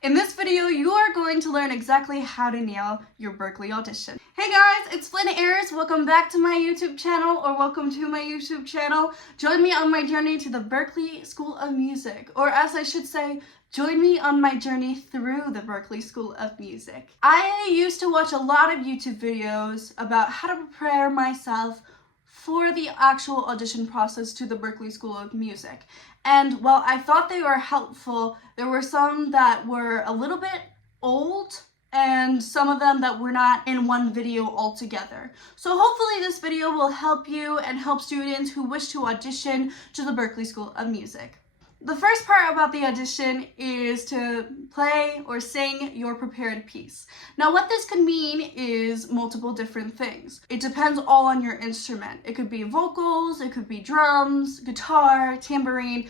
In this video, you are going to learn exactly how to nail your Berklee audition. Hey guys, it's Flynn Ayers. Welcome back to my YouTube channel, or welcome to my YouTube channel. Join me on my journey to the Berklee School of Music, or as I should say, join me on my journey through the Berklee School of Music. I used to watch a lot of YouTube videos about how to prepare myself for the actual audition process to the Berklee School of Music. And while I thought they were helpful, there were some that were a little bit old and some of them that were not in one video altogether. So hopefully this video will help you and help students who wish to audition to the Berklee School of Music. The first part about the audition is to play or sing your prepared piece. Now what this could mean is multiple different things. It depends all on your instrument. It could be vocals, it could be drums, guitar, tambourine,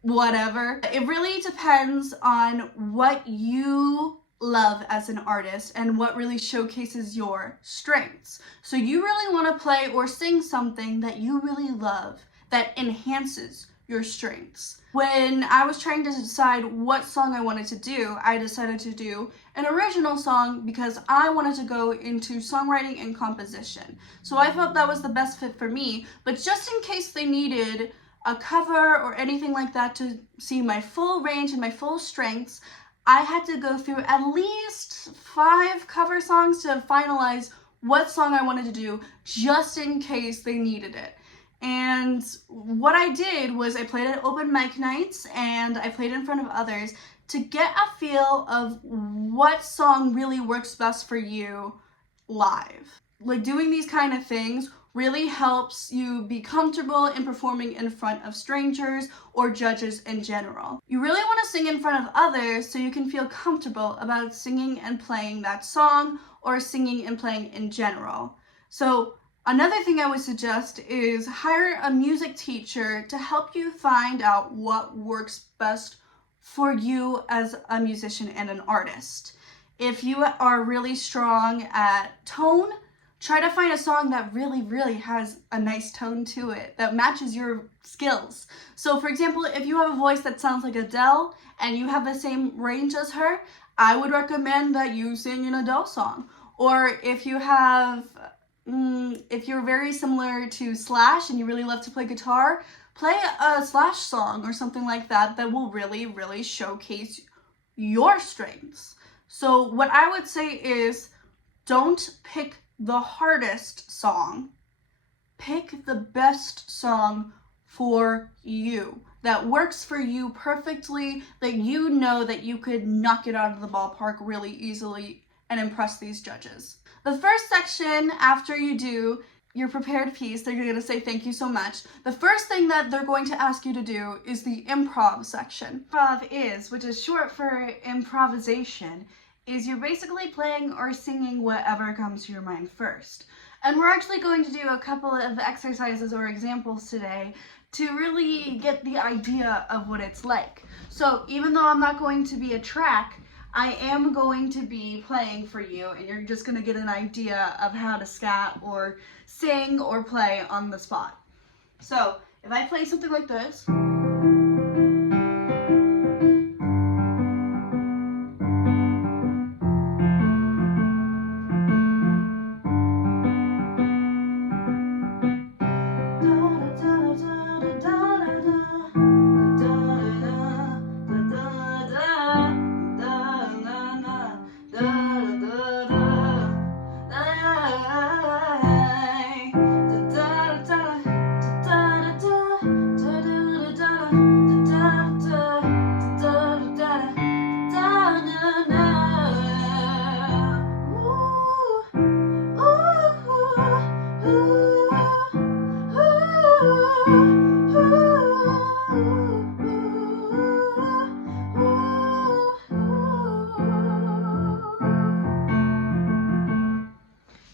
whatever. It really depends on what you love as an artist and what really showcases your strengths. So you really want to play or sing something that you really love, that enhances your strengths. When I was trying to decide what song I wanted to do, I decided to do an original song because I wanted to go into songwriting and composition. So I felt that was the best fit for me, but just in case they needed a cover or anything like that to see my full range and my full strengths, I had to go through at least 5 cover songs to finalize what song I wanted to do just in case they needed it. And what I did was I played at open mic nights and I played in front of others to get a feel of what song really works best for you live. Like, doing these kind of things really helps you be comfortable in performing in front of strangers or judges in general. You really want to sing in front of others so you can feel comfortable about singing and playing that song or singing and playing in general. So another thing I would suggest is hire a music teacher to help you find out what works best for you as a musician and an artist. If you are really strong at tone, try to find a song that really has a nice tone to it, that matches your skills. So for example, if you have a voice that sounds like Adele and you have the same range as her, I would recommend that you sing an Adele song. Or if you have if you're very similar to Slash and you really love to play guitar, play a Slash song or something like that that will really showcase your strengths. So what I would say is, don't pick the hardest song. Pick the best song for you, that works for you perfectly, that you know that you could knock it out of the ballpark really easily and impress these judges. The first section, after you do your prepared piece, they're going to say thank you so much. The first thing that they're going to ask you to do is the improv section. Improv is, which is short for improvisation, is you're basically playing or singing whatever comes to your mind first. And we're actually going to do a couple of exercises or examples today to really get the idea of what it's like. So even though I'm not going to be a track, I am going to be playing for you, and you're just going to get an idea of how to scat or sing or play on the spot. So if I play something like this,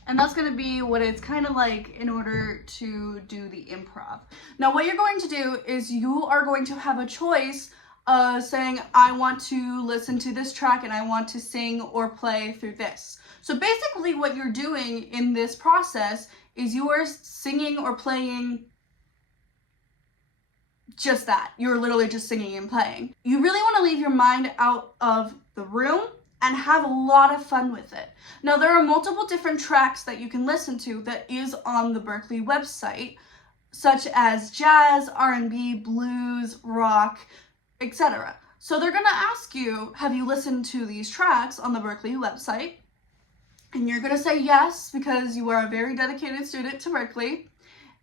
and that's going to be what it's kind of like in order to do the improv. Now what you're going to do is you are going to have a choice saying, I want to listen to this track and I want to sing or play through this. So basically what you're doing in this process is you are singing or playing just that. You're literally just singing and playing. You really want to leave your mind out of the room and have a lot of fun with it. Now, there are multiple different tracks that you can listen to that is on the Berklee website, such as jazz, R&B, blues, rock, etc. So they're gonna ask you, have you listened to these tracks on the Berklee website? And you're gonna say yes, because you are a very dedicated student to Berklee.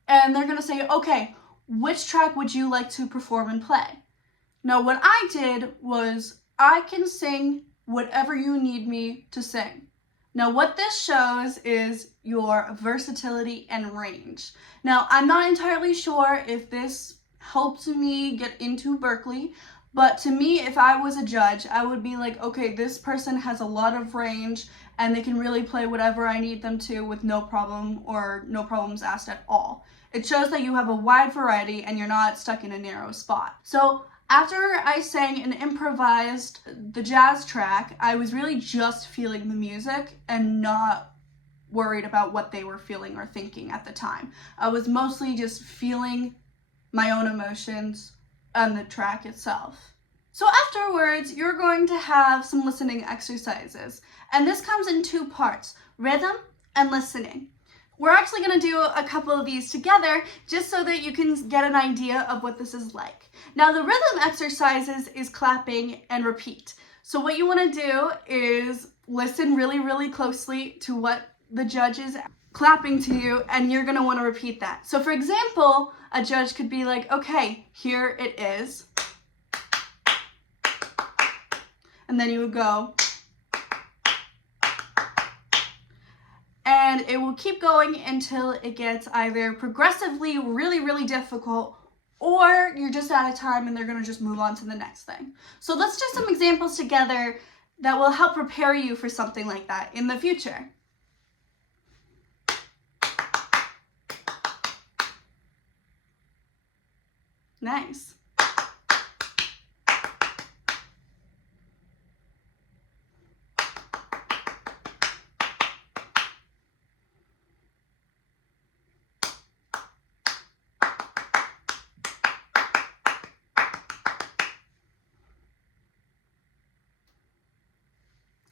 And they're gonna say, okay, which track would you like to perform and play? Now, what I did was I can sing whatever you need me to sing. Now, what this shows is your versatility and range. Now, I'm not entirely sure if this helped me get into Berklee, but to me, if I was a judge, I would be like, okay, this person has a lot of range and they can really play whatever I need them to with no problem or no problems asked at all. It shows that you have a wide variety and you're not stuck in a narrow spot. So after I sang and improvised the jazz track, I was really just feeling the music and not worried about what they were feeling or thinking at the time. I was mostly just feeling my own emotions and the track itself. So afterwards, you're going to have some listening exercises. And this comes in two parts, rhythm and listening. We're actually going to do a couple of these together just so that you can get an idea of what this is like. Now, the rhythm exercises is clapping and repeat. So what you want to do is listen really, really closely to what the judge is clapping to you, and you're going to want to repeat that. So for example, a judge could be like, okay, here it is. And then you would go. And it will keep going until it gets either progressively really, really difficult, or you're just out of time and they're going to just move on to the next thing. So let's do some examples together that will help prepare you for something like that in the future. Nice.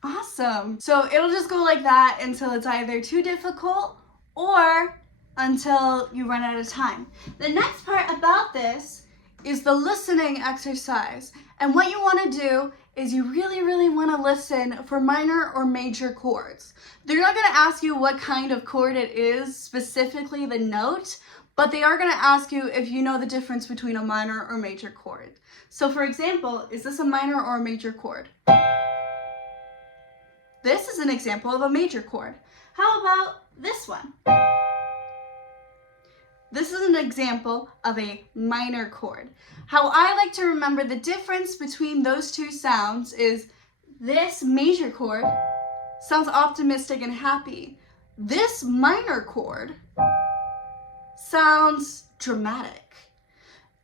Awesome. So it'll just go like that until it's either too difficult or until you run out of time. The next part about this is the listening exercise. And what you want to do is you really, really want to listen for minor or major chords. They're not going to ask you what kind of chord it is, specifically the note, but they are going to ask you if you know the difference between a minor or major chord. So for example, is this a minor or a major chord? This is an example of a major chord. How about this one? This is an example of a minor chord. How I like to remember the difference between those two sounds is this major chord sounds optimistic and happy. This minor chord sounds dramatic.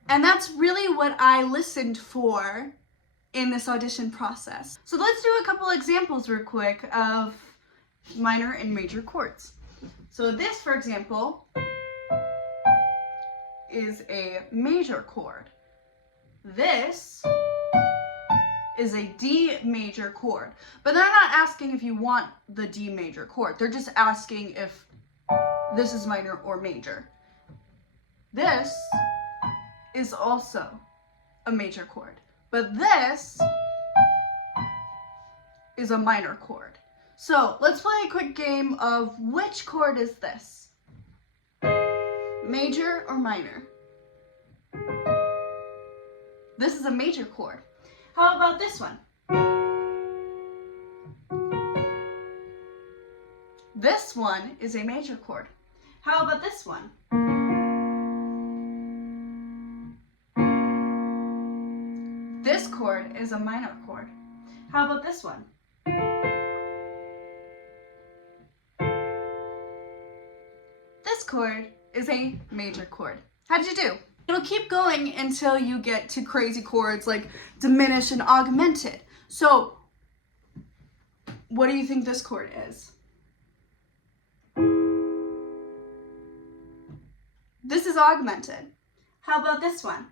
And that's really what I listened for in this audition process. So let's do a couple examples real quick of minor and major chords. So this, for example, is a major chord. This is a D major chord. But they're not asking if you want the D major chord. They're just asking if this is minor or major. This is also a major chord. But this is a minor chord. So let's play a quick game of which chord is this? Major or minor? This is a major chord. How about this one? This one is a major chord. How about this one? This chord is a minor chord. How about this one? This chord is a major chord. How'd you do? It'll keep going until you get to crazy chords like diminished and augmented. So, what do you think this chord is? This is augmented. How about this one?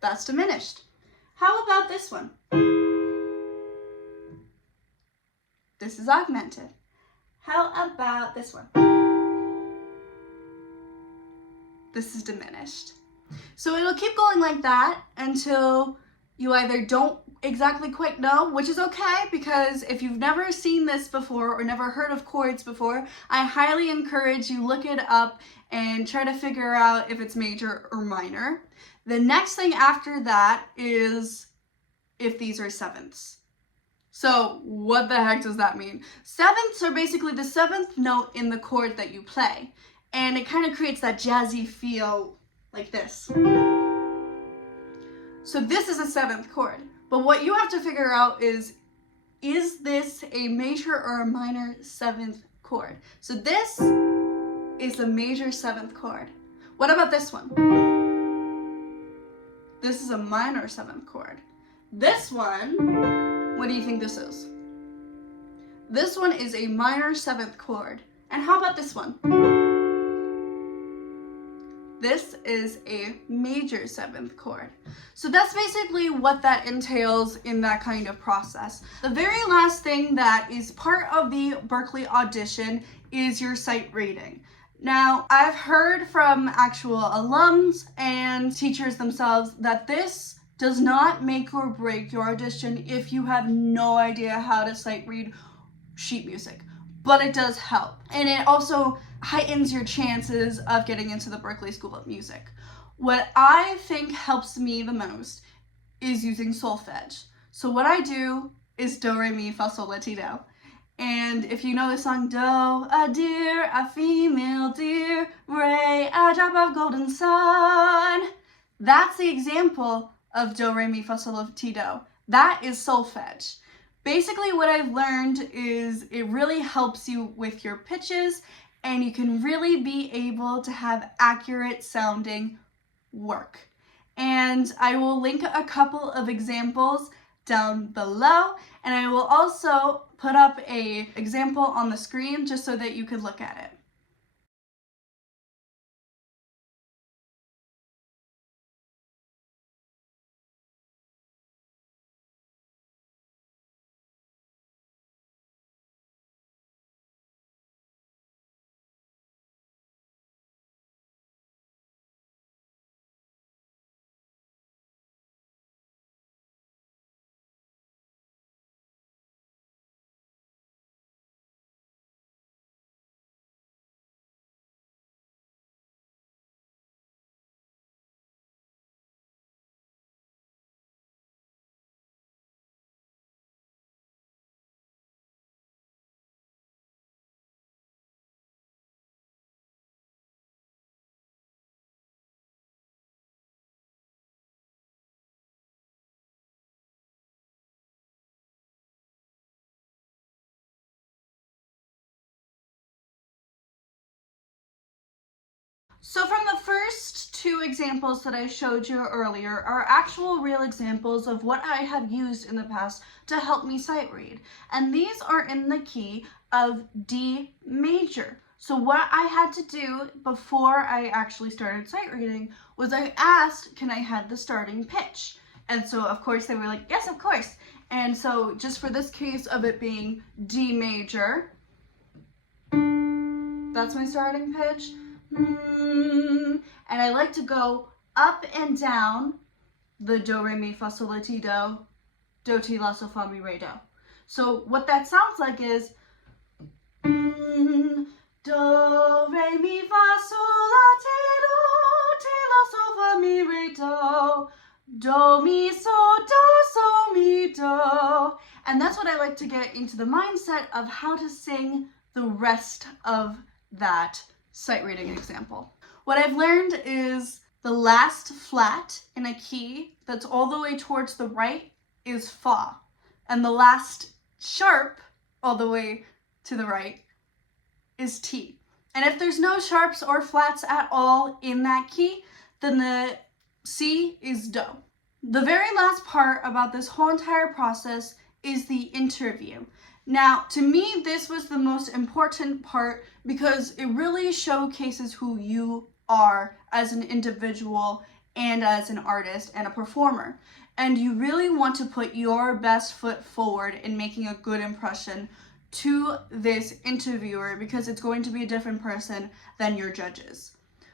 That's diminished. How this one? This is augmented. How about this one? This is diminished. So it'll keep going like that until you either don't exactly quite know, which is okay, because if you've never seen this before or never heard of chords before, I highly encourage you look it up and try to figure out if it's major or minor. The next thing after that is if these are sevenths. So what the heck does that mean? Sevenths are basically the seventh note in the chord that you play, and it kind of creates that jazzy feel like this. So this is a seventh chord, but what you have to figure out is this a major or a minor seventh chord? So this is a major seventh chord. What about this one? This is a minor seventh chord. This one, what do you think this is? This one is a minor seventh chord. And how about this one? This is a major seventh chord. So that's basically what that entails in that kind of process. The very last thing that is part of the Berklee audition is your sight reading. Now, I've heard from actual alums and teachers themselves that this does not make or break your audition if you have no idea how to sight read sheet music, but it does help. And it also heightens your chances of getting into the Berklee School of Music. What I think helps me the most is using solfege. So what I do is do, re, mi, fa, sol, la, ti, do. And if you know the song, do, a deer, a female deer, re, a drop of golden sun, that's the example of do, re, mi, fa, sol, la, ti, do. That is solfege. Basically what I've learned is it really helps you with your pitches, and you can really be able to have accurate sounding work. And I will link a couple of examples down below, and I will also put up an example on the screen just so that you could look at it. So from the first two examples that I showed you earlier are actual real examples of what I have used in the past to help me sight read. And these are in the key of D major. So what I had to do before I actually started sight reading was I asked, can I have the starting pitch? And so of course they were like, yes, of course. And so just for this case of it being D major, that's my starting pitch. And I like to go up and down the do, re, mi, fa, sol, la, ti, do, ti, la, sol, fa, mi, re, do. So what that sounds like is do, re, mi, fa, sol, la, ti, la, sol, fa, mi, re, do, mi, so, mi, do. And that's what I like to get into the mindset of how to sing the rest of that sight reading example. What I've learned is the last flat in a key that's all the way towards the right is fa, and the last sharp all the way to the right is ti. And if there's no sharps or flats at all in that key, then the C is do. The very last part about this whole entire process is the interview. Now, to me, this was the most important part because it really showcases who you are as an individual and as an artist and a performer. and you really want to put your best foot forward in making a good impression to this interviewer, because it's going to be a different person than your judges.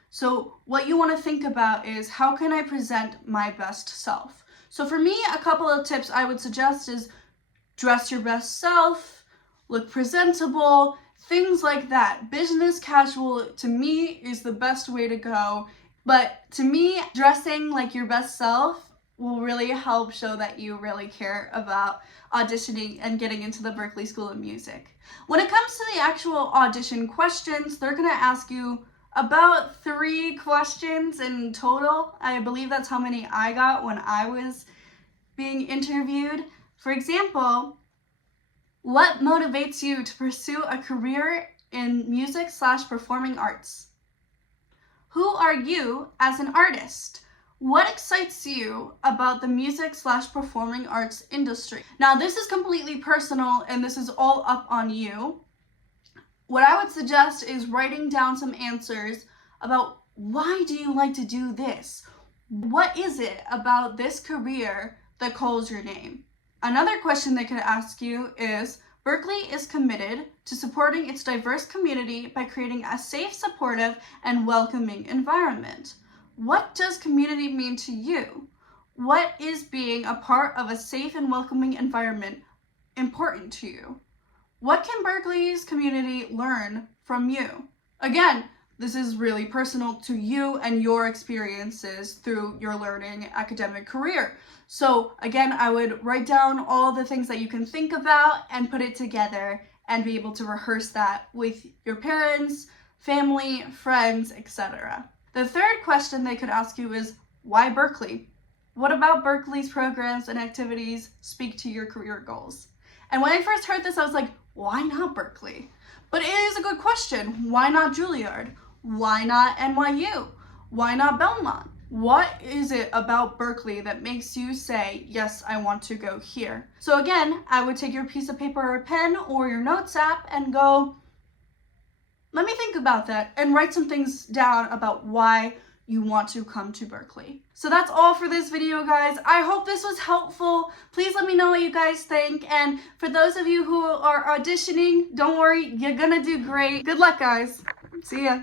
So what you want to think about is, how can I present my best self? So for me, a couple of tips I would suggest is dress your best self, look presentable, things like that. Business casual to me is the best way to go. But to me, dressing like your best self will really help show that you really care about auditioning and getting into the Berklee School of Music. When it comes to the actual audition questions, they're going to ask you about 3 questions in total. I believe that's how many I got when I was being interviewed. For example, what motivates you to pursue a career in music/performing arts? Who are you as an artist? What excites you about the music/performing arts industry? Now, this is completely personal and this is all up on you. What I would suggest is writing down some answers about, why do you like to do this? What is it about this career that calls your name? Another question they could ask you is, Berklee is committed to supporting its diverse community by creating a safe, supportive, and welcoming environment. What does community mean to you? What is being a part of a safe and welcoming environment important to you? What can Berklee's community learn from you? Again, this is really personal to you and your experiences through your learning academic career. So again, I would write down all the things that you can think about and put it together and be able to rehearse that with your parents, family, friends, etc. The third question they could ask you is, why Berklee? What about Berklee's programs and activities speak to your career goals? And when I first heard this, I was like, why not Berklee? But it is a good question. Why not Juilliard? Why not NYU? Why not Belmont? What is it about Berklee that makes you say, yes, I want to go here? So again, I would take your piece of paper or a pen or your notes app and go, let me think about that, and write some things down about why you want to come to Berklee. So that's all for this video, guys. I hope this was helpful. Please let me know what you guys think. And for those of you who are auditioning, don't worry, you're gonna do great. Good luck, guys. See ya.